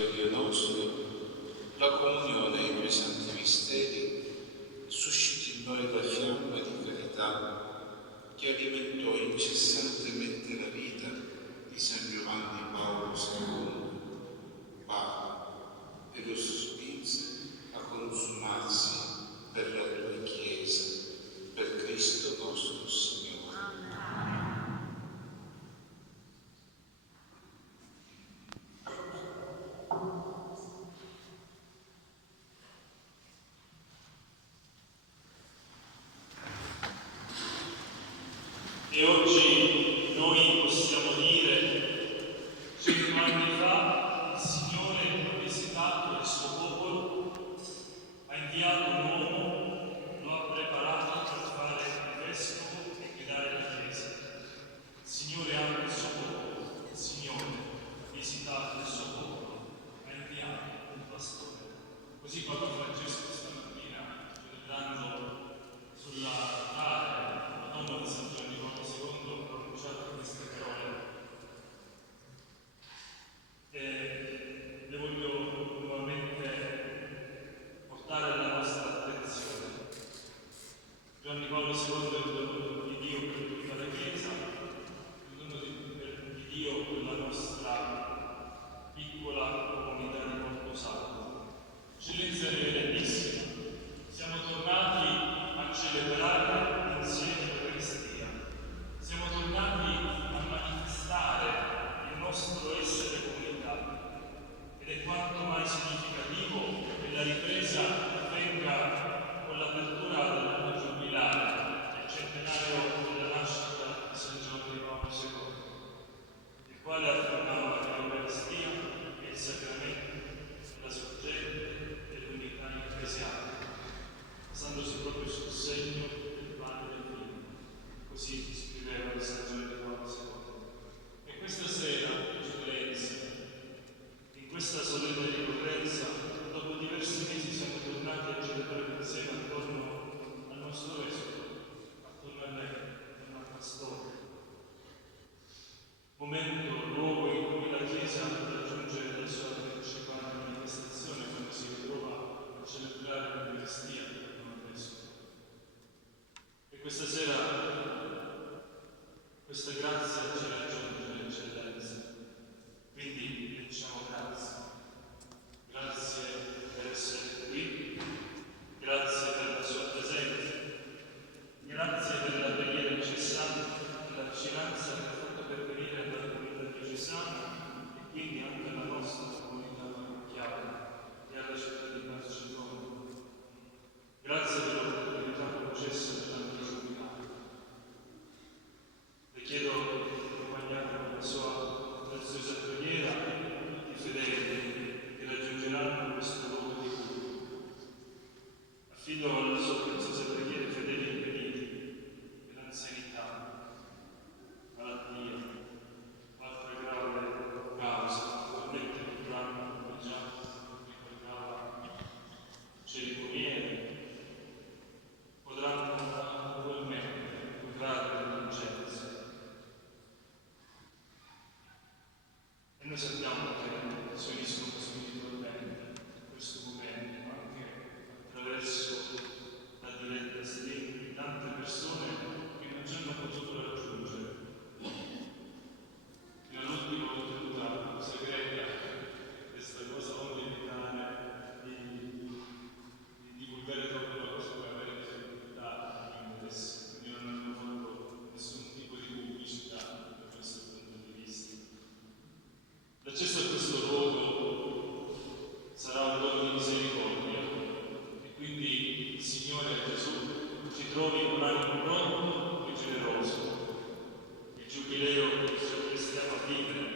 Signore Dio nostro, la comunione ai tuoi santi misteri susciti in noi la fiamma di carità che alimentò incessantemente la vita di San Giovanni Paolo II, Papa, e lo spinse a consumarsi per la tua Chiesa, per Cristo nostro Signore. E oggi noi possiamo dire, 100 anni fa il Signore ha visitato il suo popolo, ha inviato un uomo, lo ha preparato per fare il vescovo e guidare la Chiesa. Il Signore ama il suo popolo, il Signore ha visitato il suo popolo, ha inviato un pastore. Così Papa Francesco stamattina, celebrando sull'altare la tomba di San Giovanni Paolo II, ha pronunciato queste parole. E le voglio nuovamente portare alla nostra attenzione. Giovanni Paolo II è il dono di Dio per tutta la Chiesa, il dono di Dio per la nostra piccola comunità di Portosalvo. Eccellenza Reverendissima, siamo tornati a celebrare insieme l'Eucaristia, siamo tornati a manifestare il nostro essere comunità ed è quanto mai significativo che la ripresa avvenga con l'apertura dell'anno giubilare, il centenario della nascita di San Giovanni Paolo II, il quale affermava che l'Eucaristia è il sacramento della sorgente dell'unità ecclesiale, basandosi proprio sul segno del Padre e del Figlio. Così scriveva il San Giovanni Paolo II. E questa sera, eccellenza, in questa solenne ricorrenza, dopo diversi mesi siamo tornati a celebrare insieme attorno al nostro vescovo, attorno a lei, attorno al pastore. Momento, luogo in cui la Chiesa raggiunge la sua principale manifestazione quando si ritrova a celebrare l'Eucaristia attorno al vescovo. E questa sera questa grazia ci raggiunge, eccellenza. Quindi le diciamo grazie. Grazie per essere qui, grazie per la sua presenza, grazie per la preghiera incessante, per la vicinanza che ha fatto pervenire alla comunità diocesana e quindi anche alla nostra comunità parrocchiale e alla città di Barcellona. Grazie per l'opportunità concessa dell'anno giubilare. Le chiedo di accompagnare con la sua preziosa preghiera tutti i fedeli che raggiungeranno questo luogo di culto. Affido alla sua preziosa preghiera i fedeli impediti per anzianità, malattia, altre grave cause, attualmente potranno, come già ricordava Cerimoniere, potranno naturalmente curare l'emergenza. E noi sappiamo che si uniscono spiritualmente in questo momento, anche attraverso la diretta streaming di tante persone che non ci hanno potuto raggiungere. Fino all'ultima battuta segreta, questa cosa non evitare di divulgare troppo la cosa per avere difficoltà in interesse, quindi non hanno fatto nessun tipo di pubblicità da questo punto di vista. L'accesso a questo luogo sarà un luogo di misericordia e quindi il Signore Gesù ci trovi un animo pronto e generoso. Il giubileo che stiamo a vivere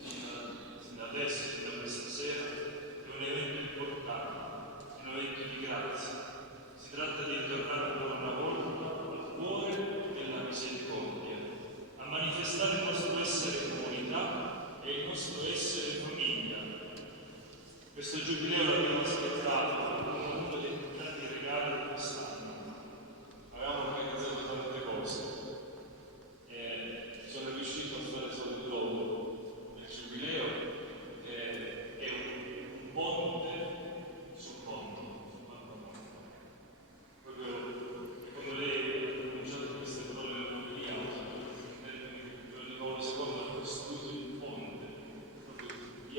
sin da adesso, sin da questa sera, è un evento importante, è un evento di grazia. Si tratta di tornare ancora una volta al cuore della misericordia, a manifestare il nostro essere comunità e il nostro essere famiglia. Questo giubileo l'abbiamo aspettato come uno dei più grandi regali di quest'anno. Avevamo organizzato tante cose e sono riuscito a fare solo il logo del giubileo, che è un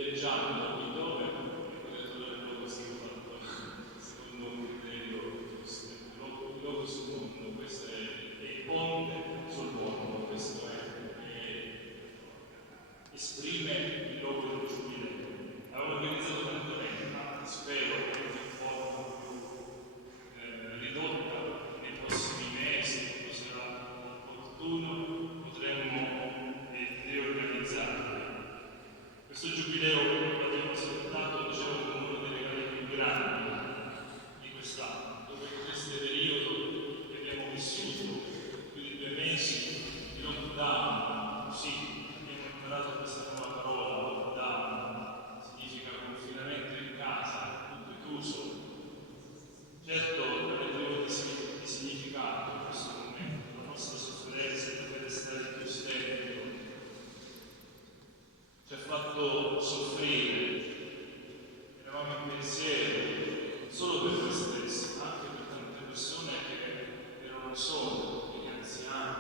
veleggiando ogni dove, ho detto dove luogo si fatto, secondo un criterio giusto, il luogo sul mondo, questo è il ponte sul mondo, questo esprime il luogo del giubileo. Avevo organizzato lentamente, ma spero che in forma più ridotta nei prossimi mesi, quando sarà opportuno, potremmo riorganizzarli. Questo giubileo l'abbiamo aspettato, dicevo, come uno dei regali più grandi di quest'anno, dopo questo periodo che abbiamo vissuto, più di 2 mesi di lockdown. Sì, abbiamo imparato questa nuova parola, lockdown, significa confinamento in casa, tutto chiuso. Certo, non è privo di significato in questo momento, la nostra sofferenza di dover stare chiusi dentro ci ha fatto soffrire, eravamo in pensiero, non solo per noi stessi, ma anche per tante persone che erano sole, gli anziani,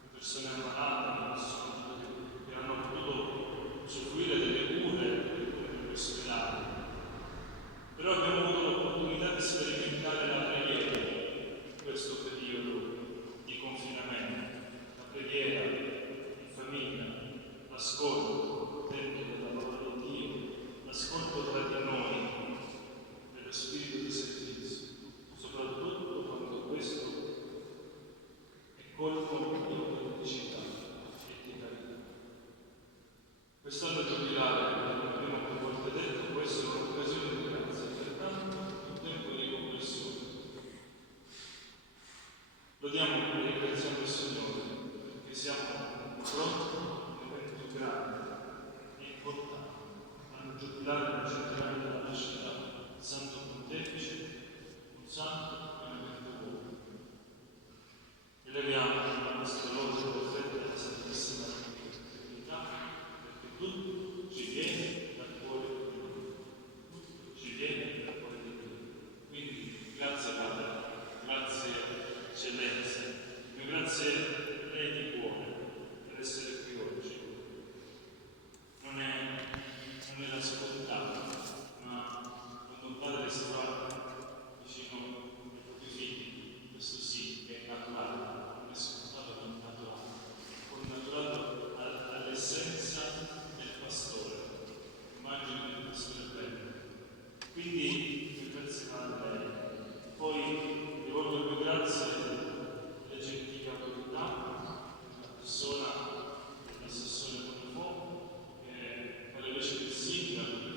le persone ammalate, che hanno potuto usufruire delle cure degli ospedali. Però abbiamo avuto l'opportunità di sperimentare la preghiera in questo periodo di confinamento, la preghiera in famiglia, l'ascolto dentro della parola di Dio, l'ascolto tra di noi, dello spirito di servizio, soprattutto quando questo è colmo di autenticità e di carità. Quest'anno giubilare, come abbiamo più volte detto, può essere un'occasione di grazia, pertanto un tempo di riflessione. Lodiamo e ringraziamo il Signore perché siamo pronti a un momento grande e importante, l'anno giubilare del centenario della nascita del Santo Pontefice, un santo e un evento buono. Eleviamo la nostra lode perfetta alla Santissima Trinità, perché tutto ci viene dal cuore di Dio. Tutto ci viene dal cuore di Dio. Quindi grazie Padre, grazie Eccellenza, grazie a lei di cuore per essere qui oggi. Non era scontato, ma quando un padre si fa vicino ai propri figli, questo sì che è naturale, non è scontato, ma è naturale, connaturato all'essenza del pastore, immagine del pastore bello. Quindi grazie a lei. Poi rivolgo più grazie alle gentili autorità, alla persona dell'assessore Bonifò, che alle voci del sindaco,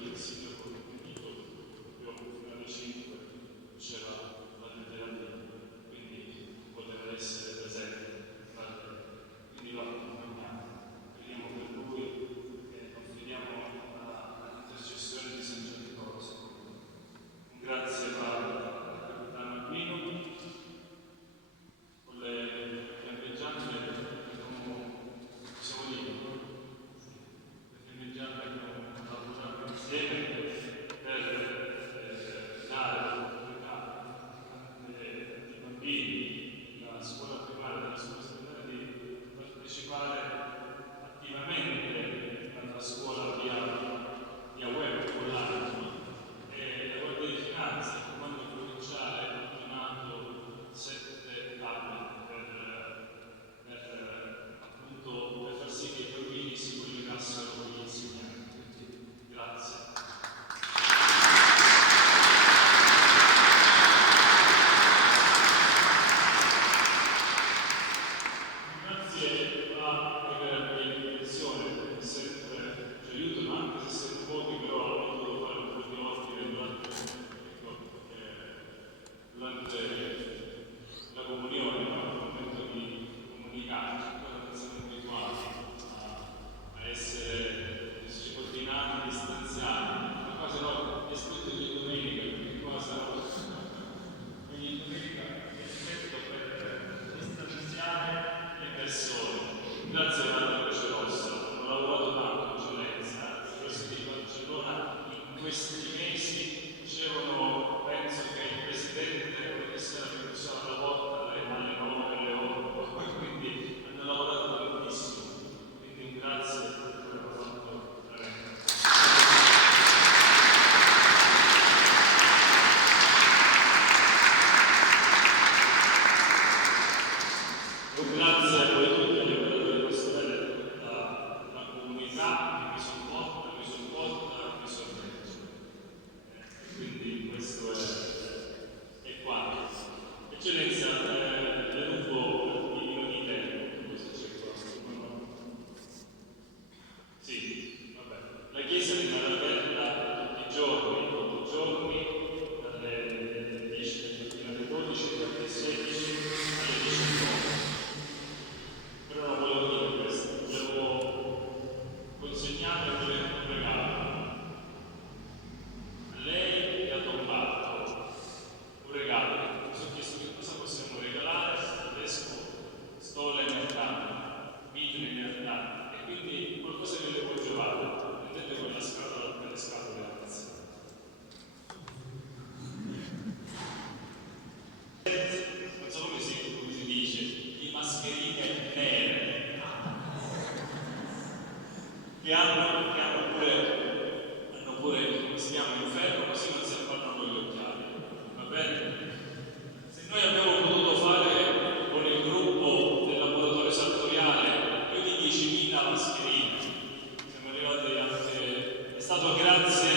grazie.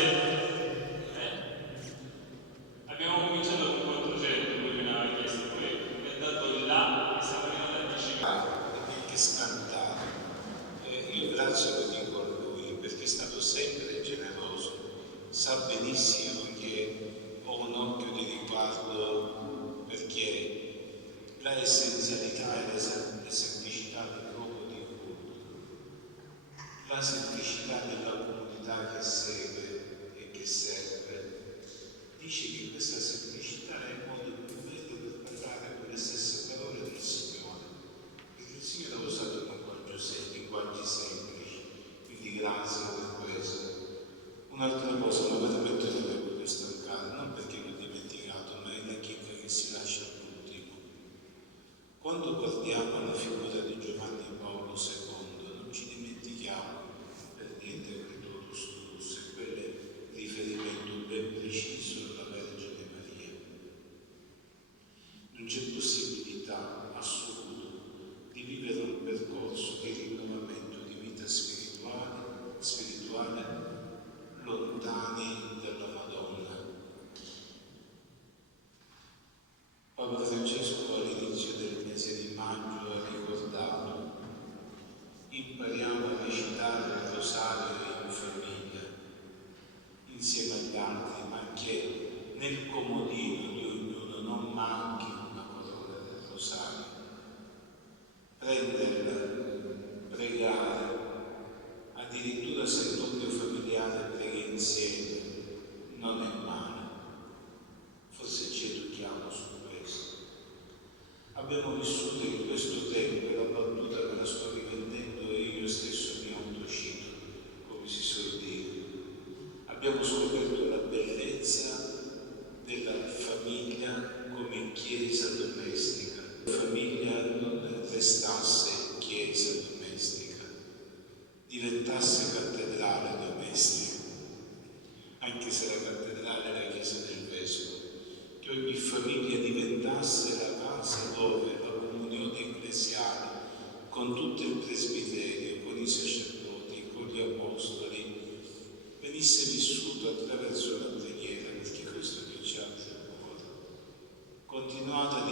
Abbiamo cominciato con 400, poi me l'aveva chiesto, poi è andato in là e siamo arrivati a 10.000. Che scandato. Io grazie lo dico a lui perché è stato sempre generoso, sa benissimo che ho un occhio di riguardo perché la essenzialità e la semplicità del luogo di culto, la semplicità della comunità che segue e che serve, dice che questa semplicità è il modo più bello per parlare con le stesse parole del Signore. Perché il Signore ha usato linguaggi semplici, quindi grazie per questo. Un'altra cosa, ma veramente non mi voglio stancare, non perché l'ho dimenticato, ma è la chicca che si lascia all'ultimo. Quando guardiamo alla figura di Giovanni Paolo II, non ci dimentichiamo per niente quel totus tuus e quel riferimento ben preciso alla Vergine Maria. Non c'è possibilità assoluta di vivere un percorso di rinnovamento di vita spirituale lontani dalla Madonna. Papa Francesco all'inizio del mese di maggio ha ricordato: impariamo a recitare il rosario in famiglia, insieme agli altri, ma che nel comodino di ognuno non manchi una parola del rosario. Prenderla, pregare, addirittura se il nucleo familiare prega insieme, non è male. Forse ci educhiamo su questo. Abbiamo vissuto in questo tempo, e la battuta me la sto rivendendo e io stesso mi autocito, come si suol dire. Abbiamo scoperto la bellezza della famiglia come chiesa domestica. La famiglia non restasse chiesa domestica, diventasse cattedrale domestica, anche se la cattedrale è la chiesa del vescovo, che ogni famiglia diventasse la casa dove la comunione ecclesiale, con tutto il presbiterio, con i sacerdoti, con gli apostoli, venisse vissuto attraverso la preghiera, perché questo che ci apre il cuore. Continuate